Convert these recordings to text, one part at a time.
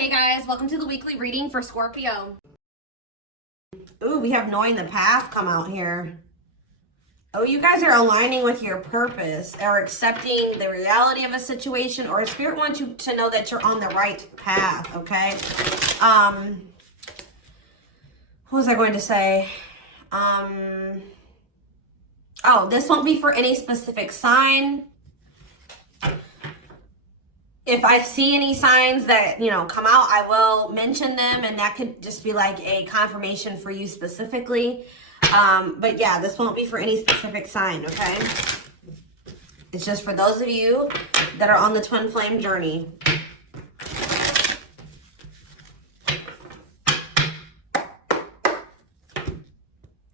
Hey guys, welcome to the weekly reading for Scorpio. Ooh, we have knowing the path come out here. Oh, you guys are aligning with your purpose or accepting the reality of a situation, or Spirit wants you to know that you're on the right path, okay? What was I going to say? Oh, this won't be for any specific sign. If I see any signs that, come out, I will mention them, and that could just be like a confirmation for you specifically. But yeah, this won't be for any specific sign, okay? It's just for those of you that are on the twin flame journey.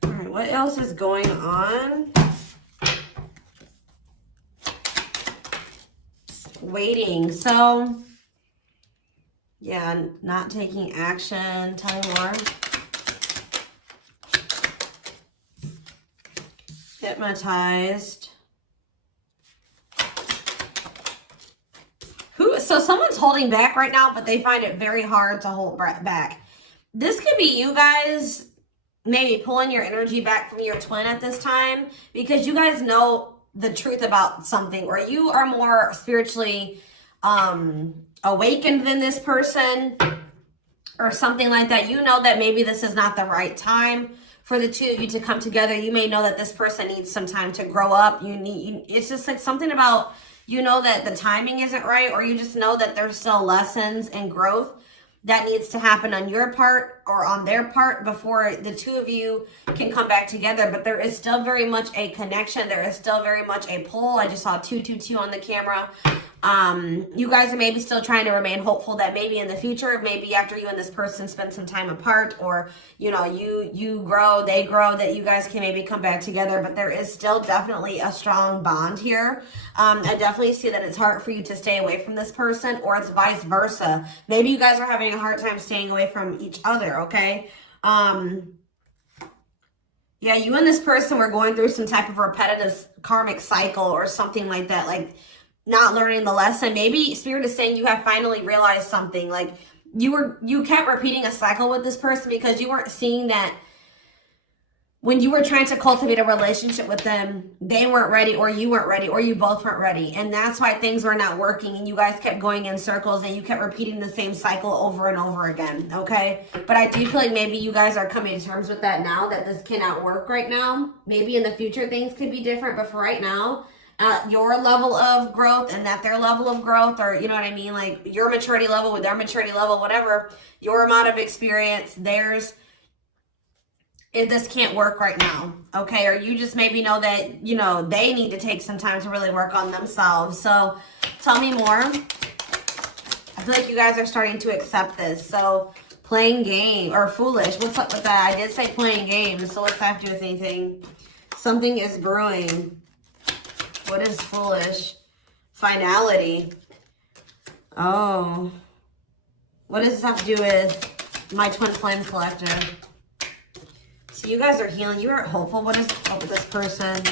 All right, what else is going on? Waiting. So, yeah, not taking action. Tell me more. Hypnotized. So someone's holding back right now, but they find it very hard to hold back. This could be you guys maybe pulling your energy back from your twin at this time because you guys know the truth about something, or you are more spiritually awakened than this person or something like that. You know that maybe this is not the right time for the two of you to come together. You may know that this person needs some time to grow up. It's just like something about, that the timing isn't right, or you just know that there's still lessons and growth that needs to happen on your part or on their part before the two of you can come back together. But there is still very much a connection. There is still very much a pull. I just saw 222 on the camera. You guys are maybe still trying to remain hopeful that maybe in the future, maybe after you and this person spend some time apart, or, you grow, they grow, that you guys can maybe come back together. But there is still definitely a strong bond here. I definitely see that it's hard for you to stay away from this person, or it's vice versa. Maybe you guys are having a hard time staying away from each other, okay? Yeah, you and this person were going through some type of repetitive karmic cycle or something like that, like not learning the lesson. Maybe Spirit is saying you have finally realized something. Like you kept repeating a cycle with this person because you weren't seeing that when you were trying to cultivate a relationship with them, they weren't ready, or you weren't ready, or you both weren't ready. And that's why things were not working, and you guys kept going in circles, and you kept repeating the same cycle over and over again, okay? But I do feel like maybe you guys are coming to terms with that now, that this cannot work right now. Maybe in the future things could be different, but for right now, your level of growth and that their level of growth, or you know what I mean, like your maturity level with their maturity level, whatever, your amount of experience, theirs, this can't work right now, okay? Or you just maybe know that, they need to take some time to really work on themselves. So tell me more. I feel like you guys are starting to accept this. So playing game or foolish, what's up with that? I did say playing games, so what's that have to do with anything? Something is brewing. What is foolish? Finality. Oh. What does this have to do with my twin flame collective? So you guys are healing. You are hopeful. What is up with this person?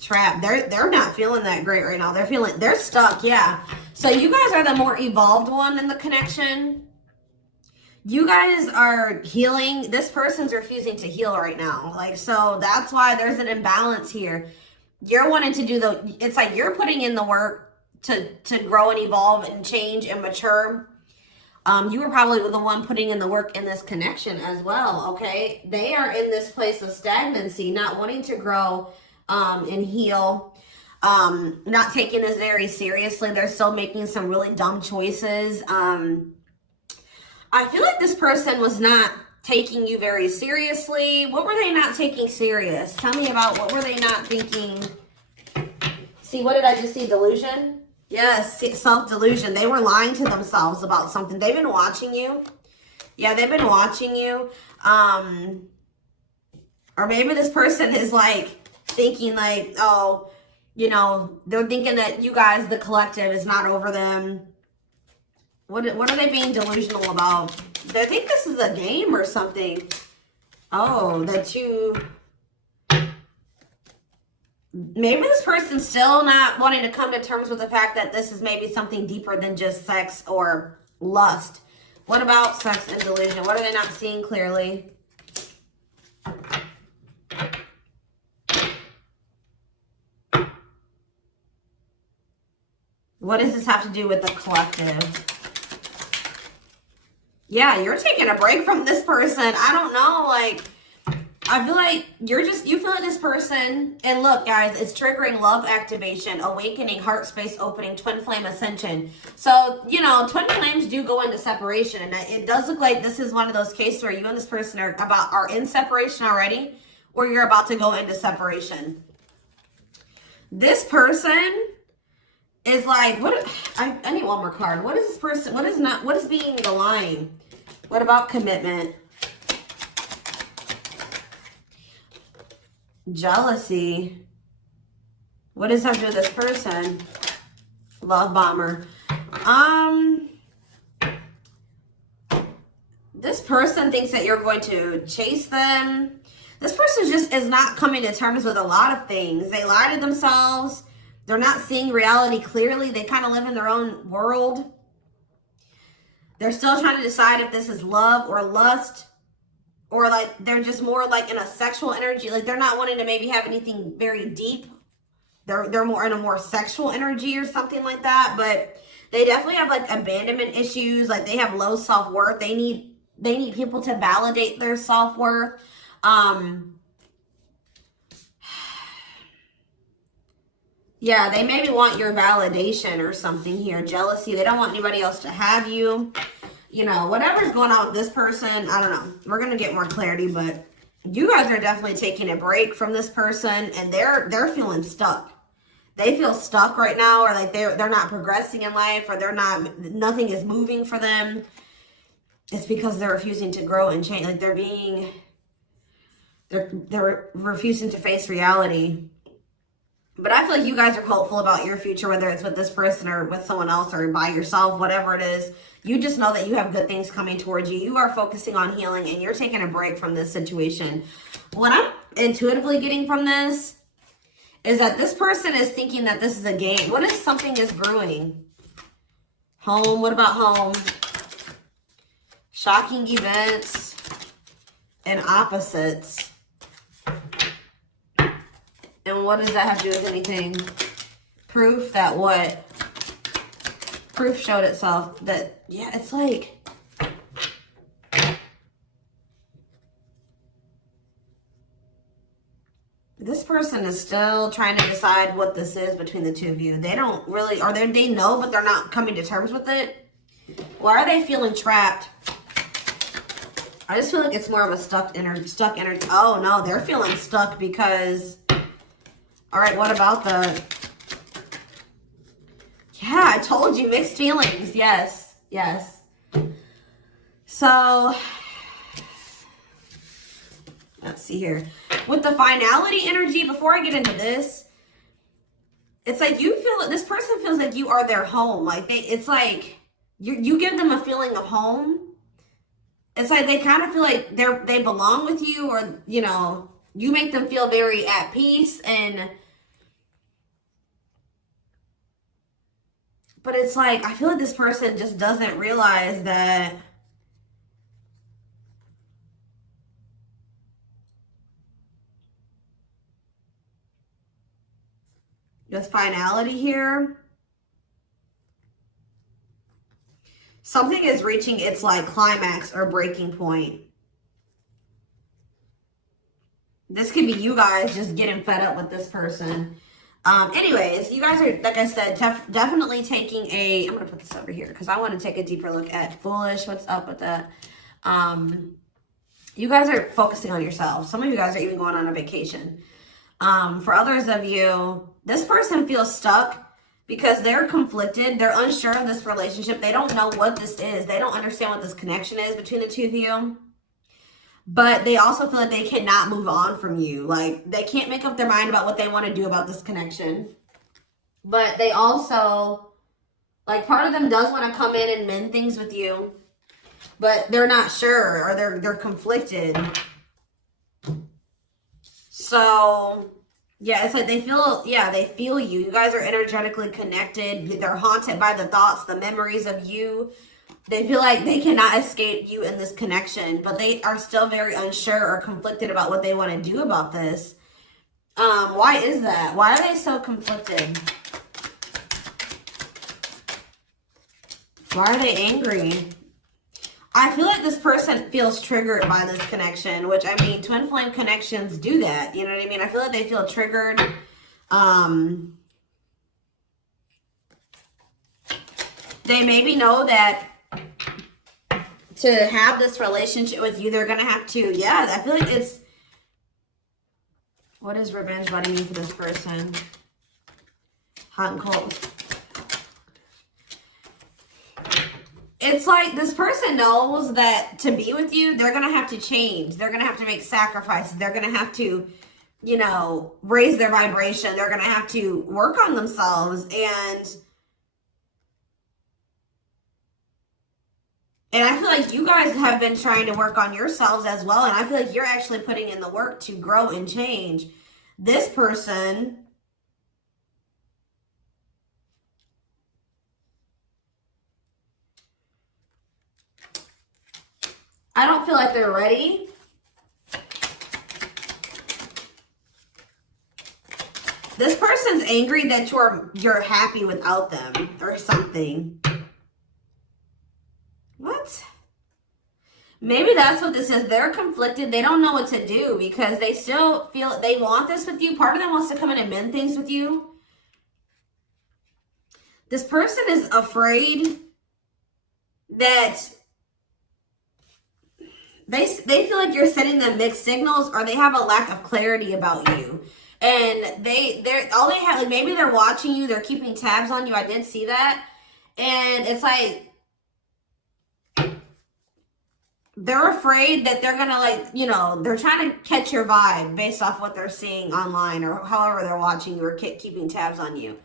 Trapped. They're not feeling that great right now. They're stuck, yeah. So you guys are the more evolved one in the connection. You guys are healing. This person's refusing to heal right now. So that's why there's an imbalance here. You're wanting to do it's like you're putting in the work to grow and evolve and change and mature. You were probably the one putting in the work in this connection as well, okay? They are in this place of stagnancy, not wanting to grow and heal, not taking this very seriously. They're still making some really dumb choices. I feel like this person was not taking you very seriously. What were they not taking serious? Tell me about what were they not thinking? See, what did I just see? Delusion? Yes, self-delusion. They were lying to themselves about something. They've been watching you. Yeah, they've been watching you. Or maybe this person is thinking oh, they're thinking that you guys, the collective, is not over them. What are they being delusional about? They think this is a game or something. Oh, that you... maybe this person's still not wanting to come to terms with the fact that this is maybe something deeper than just sex or lust. What about sex and delusion? What are they not seeing clearly? What does this have to do with the collective? Yeah, you're taking a break from this person. I don't know, like, I feel like you feel like this person, and look, guys, it's triggering love activation, awakening, heart space opening, twin flame ascension. So, you know, twin flames do go into separation, and it does look like this is one of those cases where you and this person are in separation already, or you're about to go into separation. This person is like, I need one more card. What is this person, what is being the line? What about commitment? Jealousy. What does that have to do with this person? Love bomber. This person thinks that you're going to chase them. This person just is not coming to terms with a lot of things. They lie to themselves. They're not seeing reality clearly. They kind of live in their own world. They're still trying to decide if this is love or lust, or like they're just more like in a sexual energy. Like they're not wanting to maybe have anything very deep. They're more in a more sexual energy or something like that. But they definitely have like abandonment issues. Like they have low self-worth. They need people to validate their self-worth. Yeah, they maybe want your validation or something here. Jealousy. They don't want anybody else to have you. You know, whatever's going on with this person, I don't know. We're going to get more clarity, but you guys are definitely taking a break from this person, and they're feeling stuck. They feel stuck right now, or like they're not progressing in life, or nothing is moving for them. It's because they're refusing to grow and change. Like they're refusing to face reality. But I feel like you guys are hopeful about your future, whether it's with this person or with someone else or by yourself, whatever it is. You just know that you have good things coming towards you. You are focusing on healing, and you're taking a break from this situation. What I'm intuitively getting from this is that this person is thinking that this is a game. What if something is brewing? Home. What about home? Shocking events and opposites. And what does that have to do with anything? Proof that what? Proof showed itself that, yeah, it's like, this person is still trying to decide what this is between the two of you. They don't really, or they know, but they're not coming to terms with it. Why are they feeling trapped? I just feel like it's more of a stuck energy. Oh no, they're feeling stuck because, all right, what about the, yeah, I told you, mixed feelings. Yes, yes. So, let's see here. With the finality energy, before I get into this, it's like you feel, this person feels like you are their home. Like it's like you give them a feeling of home. It's like they kind of feel like they belong with you, or, you know, you make them feel very at peace. But it's like, I feel like this person just doesn't realize that this finality here, something is reaching its like climax or breaking point. This could be you guys just getting fed up with this person. Anyways, you guys are, like I said, definitely taking I'm going to put this over here because I want to take a deeper look at foolish. What's up with that? You guys are focusing on yourself. Some of you guys are even going on a vacation. For others of you, this person feels stuck because they're conflicted. They're unsure of this relationship. They don't know what this is. They don't understand what this connection is between the two of you. But they also feel like they cannot move on from you. Like, they can't make up their mind about what they want to do about this connection. But they also, like, part of them does want to come in and mend things with you. But they're not sure, or they're conflicted. So, yeah, it's like they feel you. You guys are energetically connected. They're haunted by the thoughts, the memories of you They feel like they cannot escape you in this connection, but they are still very unsure or conflicted about what they want to do about this. Why is that? Why are they so conflicted? Why are they angry? I feel like this person feels triggered by this connection, which, I mean, twin flame connections do that. You know what I mean? I feel like they feel triggered. They maybe know that to have this relationship with you, they're going to have to, yeah, I feel like it's, what does revenge buddy mean for this person? Hot and cold. It's like this person knows that to be with you, they're going to have to change. They're going to have to make sacrifices. They're going to have to, you know, raise their vibration. They're going to have to work on themselves. And I feel like you guys have been trying to work on yourselves as well. And I feel like you're actually putting in the work to grow and change. This person, I don't feel like they're ready. This person's angry that you're happy without them or something. What? Maybe that's what this is. They're conflicted. They don't know what to do because they still feel they want this with you. Part of them wants to come in and mend things with you. This person is afraid that they feel like you're sending them mixed signals, or they have a lack of clarity about you. And they're all they have, like, maybe they're watching you, they're keeping tabs on you. I did see that. And it's like they're afraid that they're gonna, like, you know, they're trying to catch your vibe based off what they're seeing online or however they're watching you or keeping tabs on you.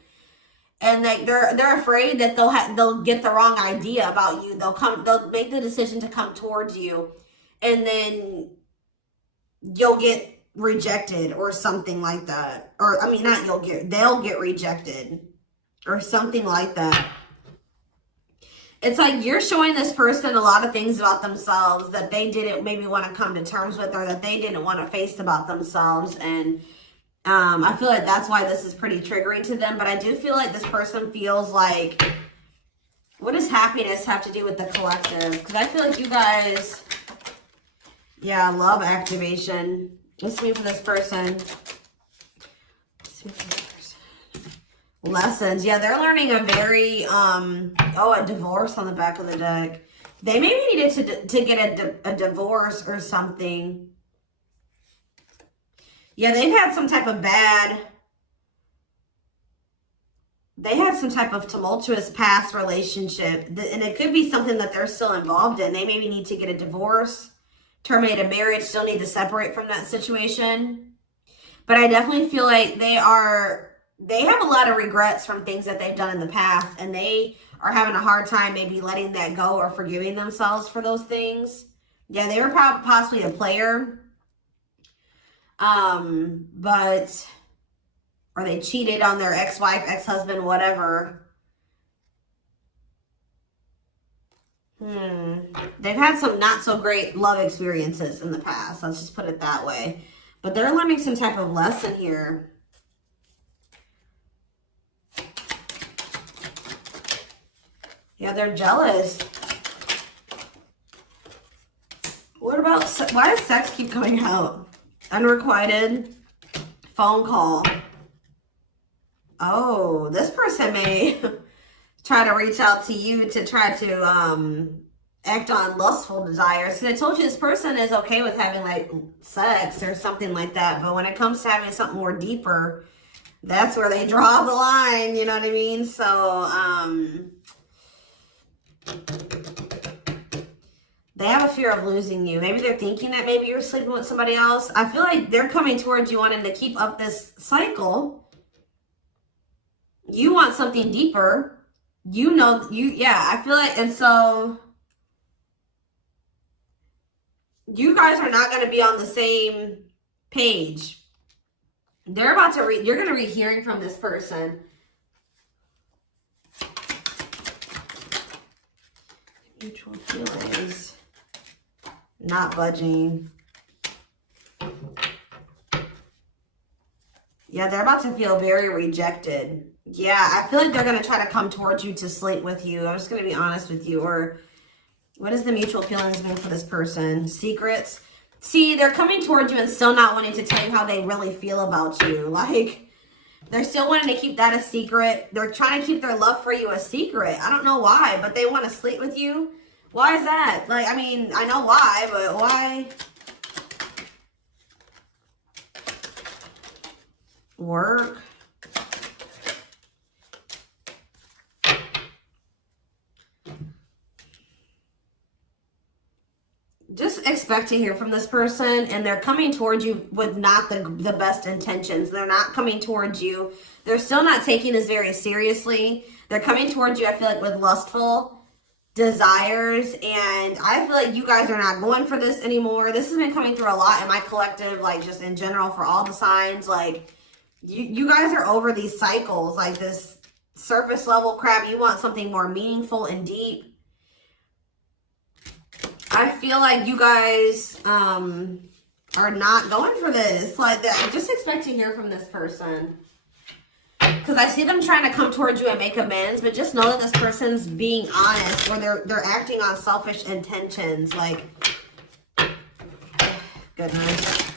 And like they're afraid that they'll get the wrong idea about you. They'll make the decision to come towards you, and then you'll get rejected or something like that. Or I mean, they'll get rejected or something like that. It's like you're showing this person a lot of things about themselves that they didn't maybe want to come to terms with, or that they didn't want to face about themselves. And I feel like that's why this is pretty triggering to them. But I do feel like this person feels like, what does happiness have to do with the collective? Because I feel like you guys, yeah, love activation. Let's see for this person. Lessons. Yeah, they're learning a very, a divorce on the back of the deck. They maybe needed to get a divorce or something. Yeah, they had some type of tumultuous past relationship. And it could be something that they're still involved in. They maybe need to get a divorce, terminate a marriage, still need to separate from that situation. But I definitely feel like they have a lot of regrets from things that they've done in the past, and they are having a hard time maybe letting that go or forgiving themselves for those things. Yeah, they were possibly a player. Or they cheated on their ex-wife, ex-husband, whatever. They've had some not so great love experiences in the past. Let's just put it that way. But they're learning some type of lesson here. Yeah, they're jealous. What about, why does sex keep coming out? Unrequited phone call. Oh, this person may try to reach out to you to try to act on lustful desires. So I told you this person is okay with having like sex or something like that. But when it comes to having something more deeper, that's where they draw the line. You know what I mean? So, they have a fear of losing you. Maybe they're thinking that maybe you're sleeping with somebody else. I feel like they're coming towards you wanting to keep up this cycle. You want something deeper. I feel like, and so you guys are not going to be on the same page. You're going to be hearing from this person. Mutual feelings. Not budging. Yeah, they're about to feel very rejected. Yeah, I feel like they're going to try to come towards you to sleep with you. I'm just going to be honest with you. Or what is the mutual feelings mean for this person? Secrets. See, they're coming towards you and still not wanting to tell you how they really feel about you. Like, they're still wanting to keep that a secret. They're trying to keep their love for you a secret. I don't know why, but they want to sleep with you. Why is that? Like, I mean, I know why, but why? Work. Just expect to hear from this person, and they're coming towards you with not the best intentions. They're not coming towards you. They're still not taking this very seriously. They're coming towards you, I feel like, with lustful desires, and I feel like you guys are not going for this anymore. This has been coming through a lot in my collective, like just in general for all the signs. Like you guys are over these cycles, like this surface level crap. You want something more meaningful and deep. I feel like you guys are not going for this. Like, just expect to hear from this person. Because I see them trying to come towards you and make amends, but just know that this person's being honest, or they're acting on selfish intentions. Like, goodness.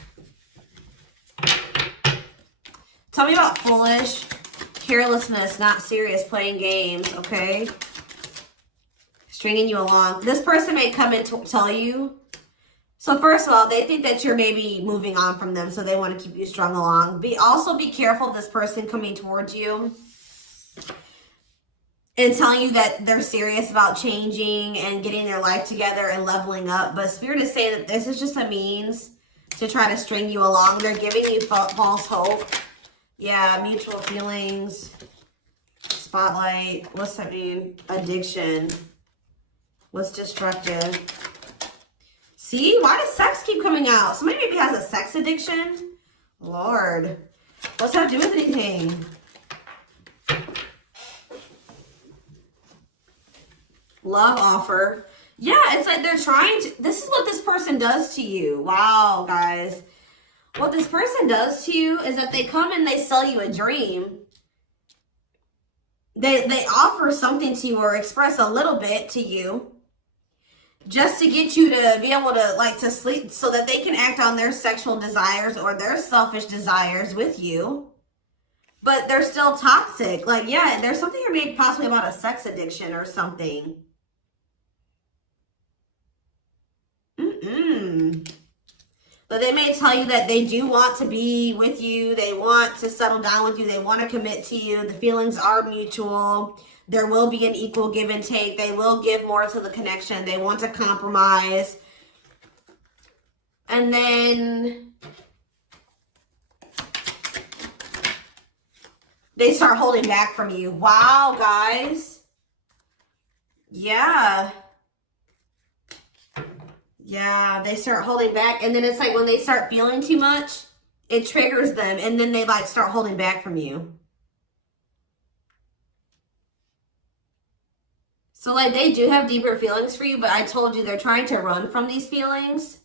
Tell me about foolish, carelessness, not serious, playing games, okay? Stringing you along. This person may come and tell you. So first of all, they think that you're maybe moving on from them, so they want to keep you strung along. Also be careful of this person coming towards you and telling you that they're serious about changing and getting their life together and leveling up. But Spirit is saying that this is just a means to try to string you along. They're giving you false hope. Yeah, mutual feelings. Spotlight. What's that mean? Addiction. What's destructive? See? Why does sex keep coming out? Somebody maybe has a sex addiction? Lord. What's that do with anything? Love offer. Yeah, it's like they're trying to... This is what this person does to you. Wow, guys. What this person does to you is that they come and they sell you a dream. They offer something to you or express a little bit to you, just to get you to be able to, like, to sleep so that they can act on their sexual desires or their selfish desires with you. But they're still toxic. Like, yeah, there's something here maybe possibly about a sex addiction or something. But they may tell you that they do want to be with you. They want to settle down with you. They want to commit to you. The feelings are mutual. There will be an equal give and take. They will give more to the connection. They want to compromise. And then they start holding back from you. Wow, guys. Yeah. Yeah, they start holding back. And then it's like when they start feeling too much, it triggers them. And then they like start holding back from you. So like they do have deeper feelings for you, but I told you they're trying to run from these feelings.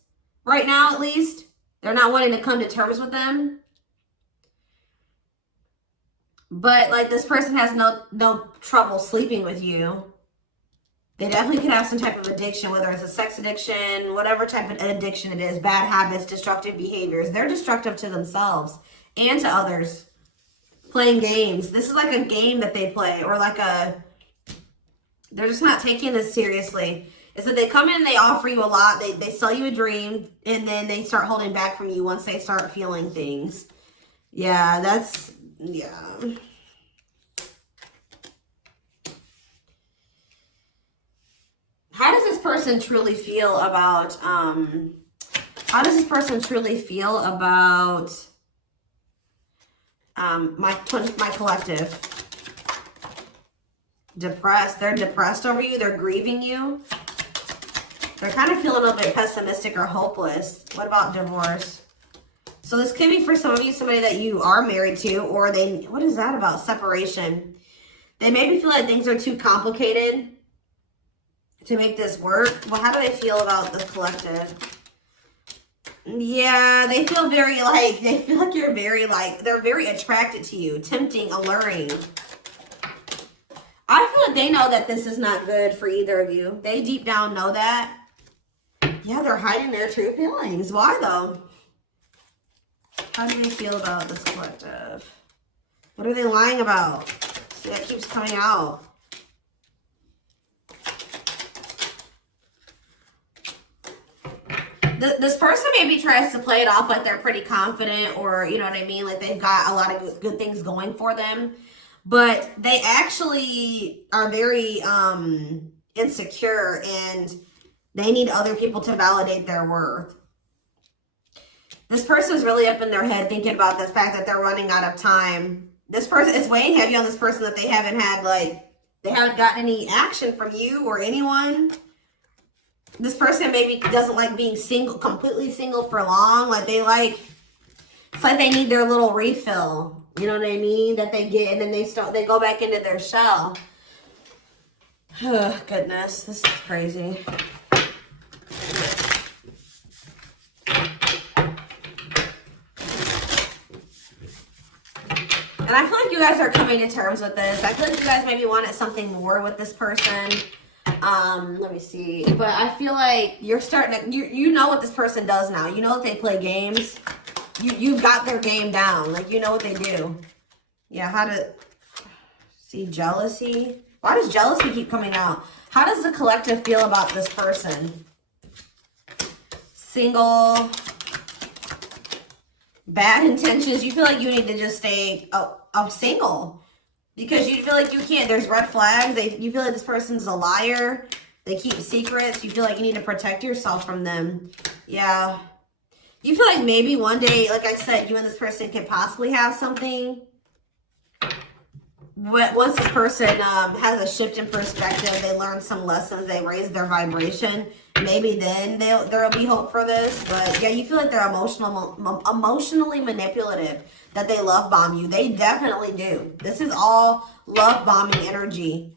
Right now, at least. They're not wanting to come to terms with them. But like this person has no trouble sleeping with you. They definitely could have some type of addiction, whether it's a sex addiction, whatever type of addiction it is, bad habits, destructive behaviors. They're destructive to themselves and to others. Playing games. This is like a game that they play, or like they're just not taking this seriously. It's that they come in, they offer you a lot, they sell you a dream, and then they start holding back from you once they start feeling things. Yeah, yeah. How does this person truly feel about, my collective? Depressed. They're depressed over you. They're grieving you. They're kind of feeling a little bit pessimistic or hopeless. What about divorce? So this could be for some of you, somebody that you are married to, or what is that about? Separation. They maybe feel like things are too complicated. to make this work. Well, how do they feel about the collective? Yeah, they feel very like, they feel like you're very like, they're very attracted to you, tempting, alluring. I feel like they know that this is not good for either of you. They deep down know that. Yeah, they're hiding their true feelings. Why though? How do they feel about this collective? What are they lying about? See, that keeps coming out. This person maybe tries to play it off like they're pretty confident, or you know what I mean, like they've got a lot of good things going for them, but they actually are very insecure and they need other people to validate their worth. This person is really up in their head thinking about the fact that they're running out of time. This person is weighing heavy on this person that they haven't had, like, they haven't gotten any action from you or anyone. This person maybe doesn't like being single, completely single for long. Like they like, it's like they need their little refill. You know what I mean? That they get, and then they go back into their shell. Oh, goodness, this is crazy. And I feel like you guys are coming to terms with this. I feel like you guys maybe wanted something more with this person. Let me see. But I feel like you're starting to, you know what this person does now. You know that they play games. You've got their game down. Like, you know what they do. Yeah, how to see jealousy. Why does jealousy keep coming out? How does the collective feel about this person? Single. Bad intentions. You feel like you need to just stay single. Because you feel like you can't, there's red flags. You feel like this person's a liar. They keep secrets. You feel like you need to protect yourself from them. Yeah. You feel like maybe one day, like I said, you and this person could possibly have something. But once this person has a shift in perspective, they learn some lessons, they raise their vibration, maybe then there'll be hope for this. But yeah, you feel like they're emotionally manipulative, that they love bomb you. They definitely do. This is all love bombing energy.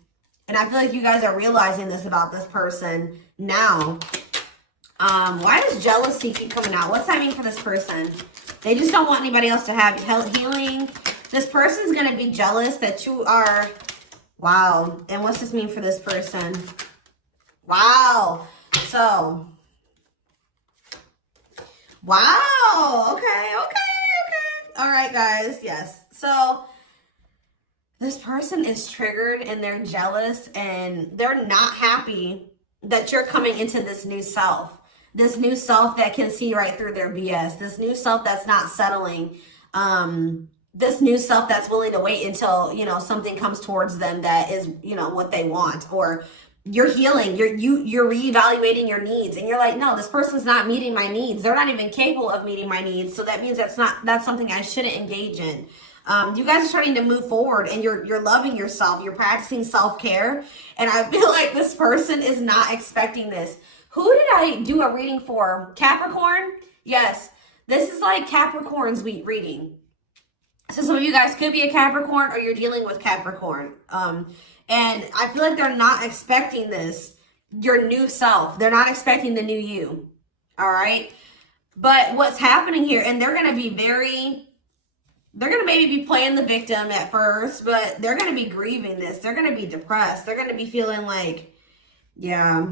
And I feel like you guys are realizing this about this person now. Why does jealousy keep coming out? What's that mean for this person? They just don't want anybody else to have healing. This person's going to be jealous that you are... Wow. And what's this mean for this person? Wow. So... Wow. Okay. All right, guys. Yes. So this person is triggered and they're jealous and they're not happy that you're coming into this new self. This new self that can see right through their BS. This new self that's not settling. This new self that's willing to wait until, you know, something comes towards them that is, you know, what they want. Or you're healing, you're reevaluating your needs, and you're like, no, this person's not meeting my needs. They're not even capable of meeting my needs. So that means that's something I shouldn't engage in. You guys are starting to move forward, and you're loving yourself. You're practicing self-care, and I feel like this person is not expecting this. Who did I do a reading for? Capricorn? Yes, this is like Capricorn's reading. So some of you guys could be a Capricorn, or you're dealing with Capricorn. And I feel like they're not expecting this, your new self. They're not expecting the new you. All right. But what's happening here, and they're going to be they're going to maybe be playing the victim at first, but they're going to be grieving this. They're going to be depressed. They're going to be feeling like, yeah,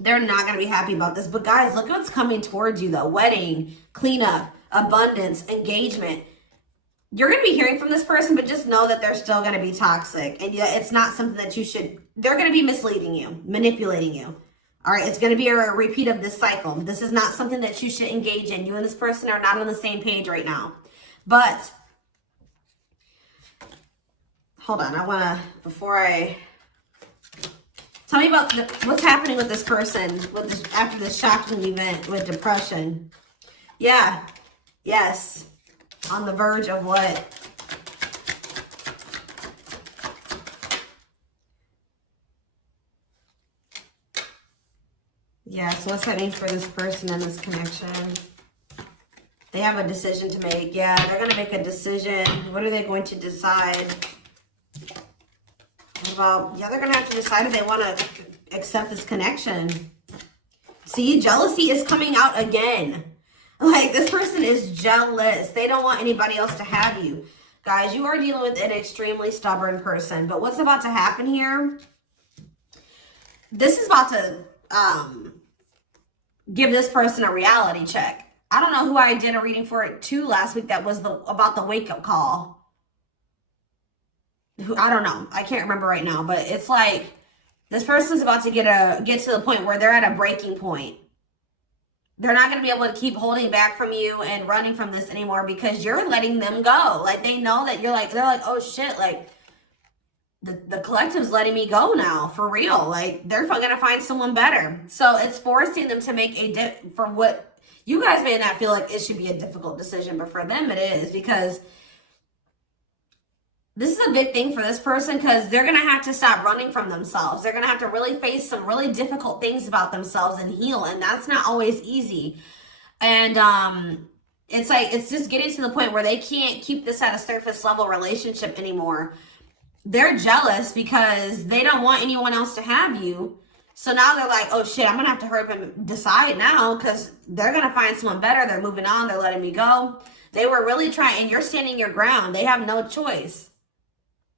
they're not going to be happy about this. But guys, look what's coming towards you though. Wedding, cleanup, abundance, engagement. You're going to be hearing from this person, but just know that they're still going to be toxic. And yeah, it's not something that you should, they're going to be misleading you, manipulating you. All right, it's going to be a repeat of this cycle. This is not something that you should engage in. You and this person are not on the same page right now. But, hold on, I want to, before I, tell me about what's happening with this person after this shocking event with depression. Yeah, yes. On the verge of what? Yeah, so what's that mean for this person and this connection? They have a decision to make. Yeah, they're going to make a decision. What are they going to decide? About, yeah, they're going to have to decide if they want to accept this connection. See, jealousy is coming out again. Like, this person is jealous. They don't want anybody else to have you. Guys, you are dealing with an extremely stubborn person. But what's about to happen here? This is about to give this person a reality check. I don't know who I did a reading for it too last week that was about the wake-up call. I don't know. I can't remember right now. But it's like this person's about to get to the point where they're at a breaking point. They're not going to be able to keep holding back from you and running from this anymore because you're letting them go. Like, they know that you're like, they're like, oh shit, like, the collective's letting me go now, for real. Like, they're going to find someone better. So it's forcing them to make for what you guys may not feel like it should be a difficult decision, but for them it is, because this is a big thing for this person, because they're going to have to stop running from themselves. They're going to have to really face some really difficult things about themselves and heal. And that's not always easy. And it's like, it's just getting to the point where they can't keep this at a surface level relationship anymore. They're jealous because they don't want anyone else to have you. So now they're like, oh shit, I'm going to have to hurry up and decide now, because they're going to find someone better. They're moving on. They're letting me go. They were really trying, and you're standing your ground. They have no choice.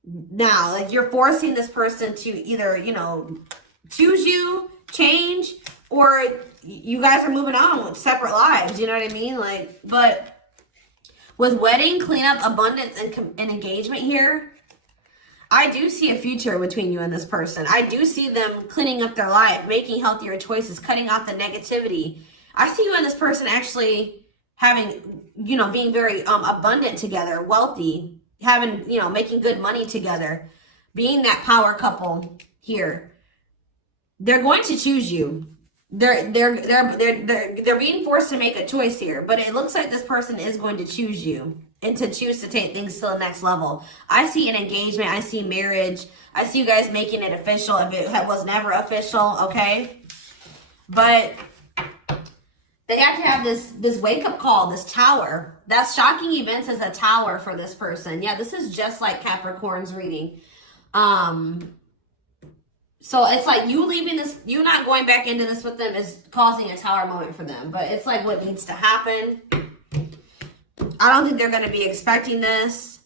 Now, like, you're forcing this person to either, you know, choose you, change, or you guys are moving on with separate lives. You know what I mean? Like, but with wedding, cleanup, abundance, and engagement here, I do see a future between you and this person. I do see them cleaning up their life, making healthier choices, cutting out the negativity. I see you and this person actually having, you know, being very abundant together, wealthy, having, you know, making good money together, being that power couple here. They're going to choose you. They're being forced to make a choice here, but it looks like this person is going to choose you and to choose to take things to the next level. I see an engagement. I see marriage. I see you guys making it official if it was never official, okay? But they have to have this wake-up call, this tower. That's shocking events as a tower for this person. Yeah, this is just like Capricorn's reading. So it's like you leaving this, you not going back into this with them is causing a tower moment for them. But it's like what needs to happen. I don't think they're going to be expecting this.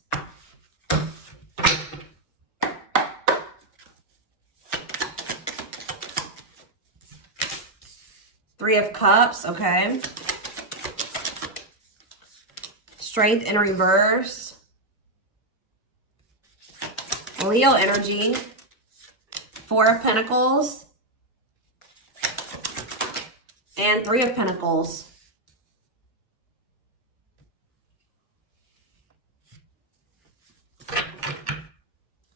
Three of Cups, okay. Strength in reverse. Leo energy. Four of Pentacles. And Three of Pentacles.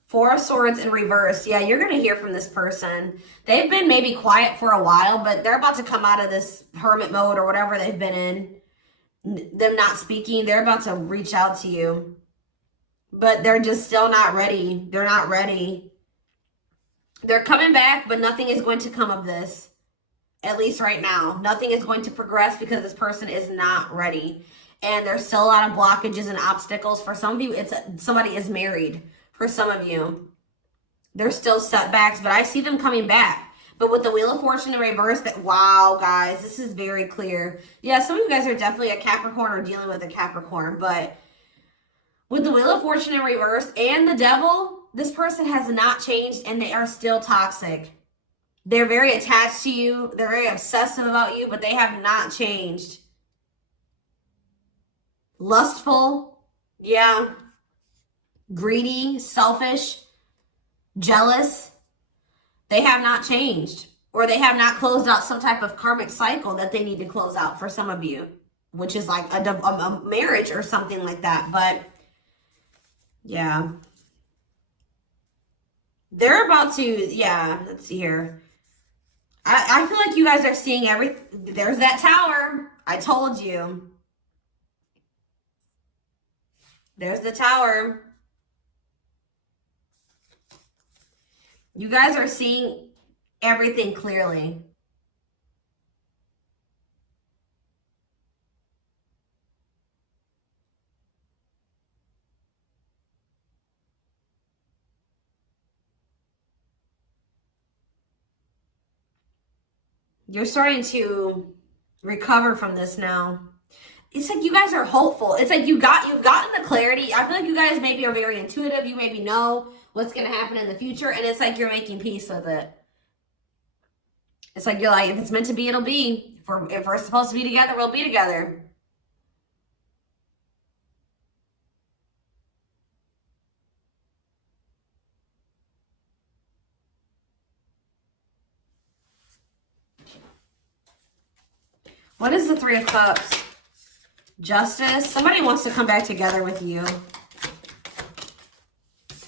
Four of Swords in reverse. Yeah, you're going to hear from this person. They've been maybe quiet for a while, but they're about to come out of this hermit mode or whatever they've been in. Them not speaking. They're about to reach out to you. But they're just still not ready. They're not ready. They're coming back, but nothing is going to come of this. At least right now. Nothing is going to progress because this person is not ready. And there's still a lot of blockages and obstacles. For some of you, somebody is married. For some of you, there's still setbacks, but I see them coming back. But with the Wheel of Fortune in reverse, wow, guys, this is very clear. Yeah, some of you guys are definitely a Capricorn or dealing with a Capricorn, but with the Wheel of Fortune in reverse and the Devil, this person has not changed and they are still toxic. They're very attached to you. They're very obsessive about you, but they have not changed. Lustful, yeah. Greedy, selfish, jealous. They have not changed, or they have not closed out some type of karmic cycle that they need to close out for some of you, which is like a marriage or something like that. But yeah, they're about to, yeah, let's see here. I feel like you guys are seeing everything. There's that tower. I told you. There's the tower. You guys are seeing everything clearly. You're starting to recover from this now. It's like you guys are hopeful. It's like you've gotten the clarity. I feel like you guys maybe are very intuitive. You maybe know what's going to happen in the future. And it's like you're making peace with it. It's like you're like, if it's meant to be, it'll be. If we're supposed to be together, we'll be together. What is the Three of Cups? Justice. Somebody wants to come back together with you.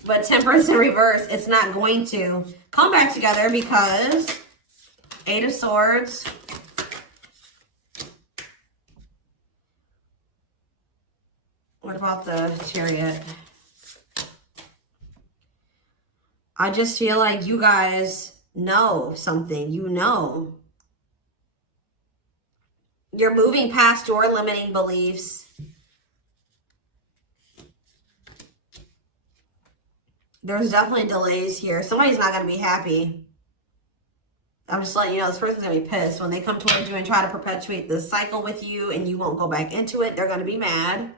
But Temperance in reverse, it's not going to come back together because Eight of Swords. What about the Chariot? I just feel like you guys know something. You know. You're moving past your limiting beliefs. There's definitely delays here. Somebody's not going to be happy. I'm just letting you know this person's going to be pissed. When they come towards you and try to perpetuate this cycle with you and you won't go back into it, they're going to be mad.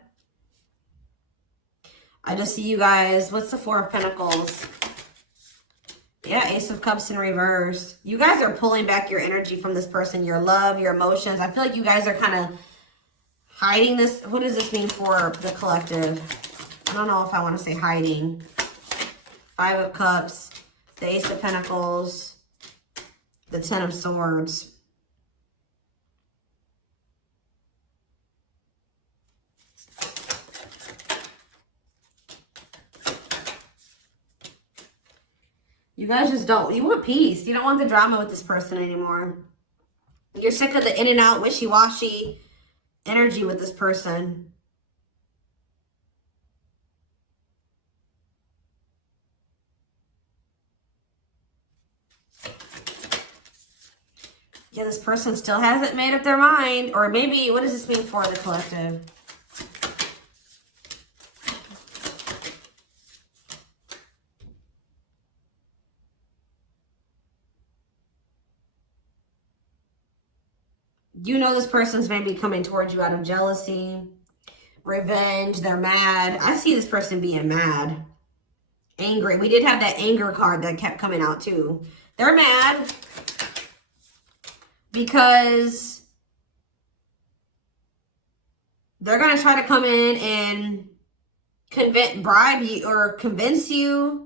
I just see you guys. What's the Four of Pentacles? Yeah, Ace of Cups in reverse. You guys are pulling back your energy from this person, your love, your emotions. I feel like you guys are kind of hiding this. What does this mean for the collective? I don't know if I want to say hiding. Five of Cups, the Ace of Pentacles, the Ten of Swords. You guys just don't, you want peace. You don't want the drama with this person anymore. You're sick of the in and out, wishy-washy energy with this person. Yeah, this person still hasn't made up their mind. Or maybe, what does this mean for the collective? You know this person's maybe coming towards you out of jealousy, revenge, they're mad. I see this person being mad, angry. We did have that anger card that kept coming out too. They're mad because they're going to try to come in and bribe you or convince you.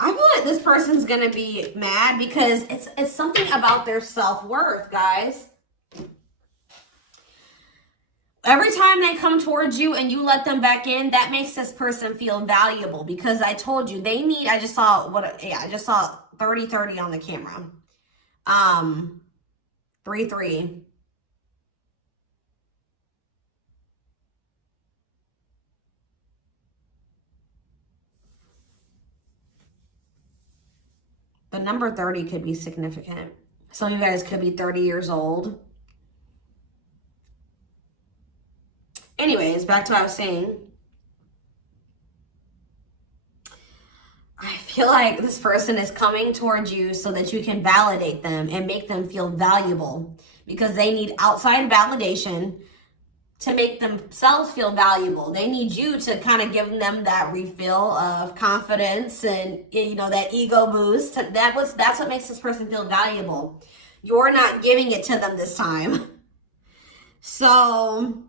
I feel like this person's going to be mad because it's something about their self-worth, guys. Every time they come towards you and you let them back in, that makes this person feel valuable because I told you they need, I just saw 30-30 on the camera. 3-3. The number 30 could be significant. Some of you guys could be 30 years old. Anyways, back to what I was saying. I feel like this person is coming towards you so that you can validate them and make them feel valuable because they need outside validation to make themselves feel valuable. They need you to kind of give them that refill of confidence and, you know, that ego boost. That's what makes this person feel valuable. You're not giving it to them this time. So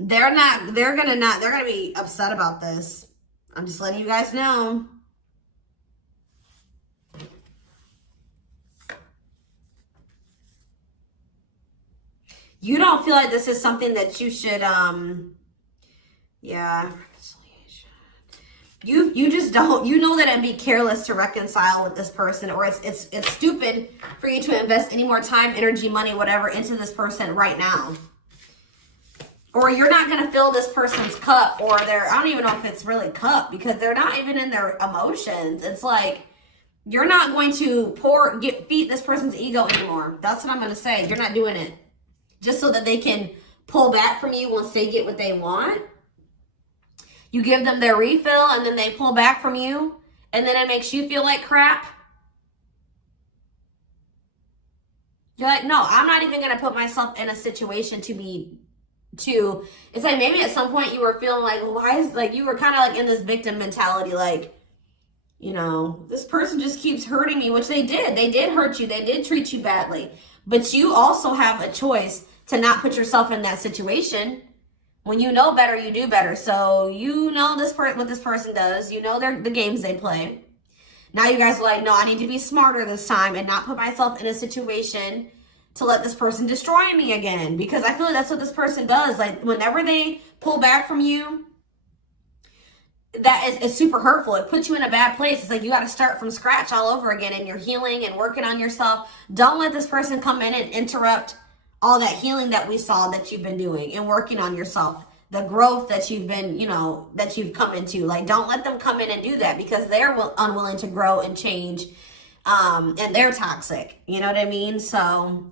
they're gonna be upset about this. I'm just letting you guys know. You don't feel like this is something that you should, yeah. You just don't, you know that it'd be careless to reconcile with this person, or it's stupid for you to invest any more time, energy, money, whatever, into this person right now. Or you're not going to fill this person's cup, or I don't even know if it's really cup, because they're not even in their emotions. It's like, you're not going to feed this person's ego anymore. That's what I'm going to say. You're not doing it. Just so that they can pull back from you once they get what they want. You give them their refill and then they pull back from you. And then it makes you feel like crap. You're like, no, I'm not even gonna put myself in a situation to it's like maybe at some point you were feeling like, well, why is, like, you were kind of like in this victim mentality, like, you know, this person just keeps hurting me, which they did hurt you, they did treat you badly, but you also have a choice to not put yourself in that situation. When you know better, you do better. So you know what this person does, you know the games they play. Now you guys are like, no, I need to be smarter this time and not put myself in a situation to let this person destroy me again. Because I feel like that's what this person does. Like, whenever they pull back from you, that is super hurtful. It puts you in a bad place. It's like you got to start from scratch all over again, and you're healing and working on yourself. Don't let this person come in and interrupt all that healing that we saw that you've been doing and working on yourself. The growth that you've been, you know, that you've come into. Like, don't let them come in and do that, because they're unwilling to grow and change, and they're toxic. You know what I mean? So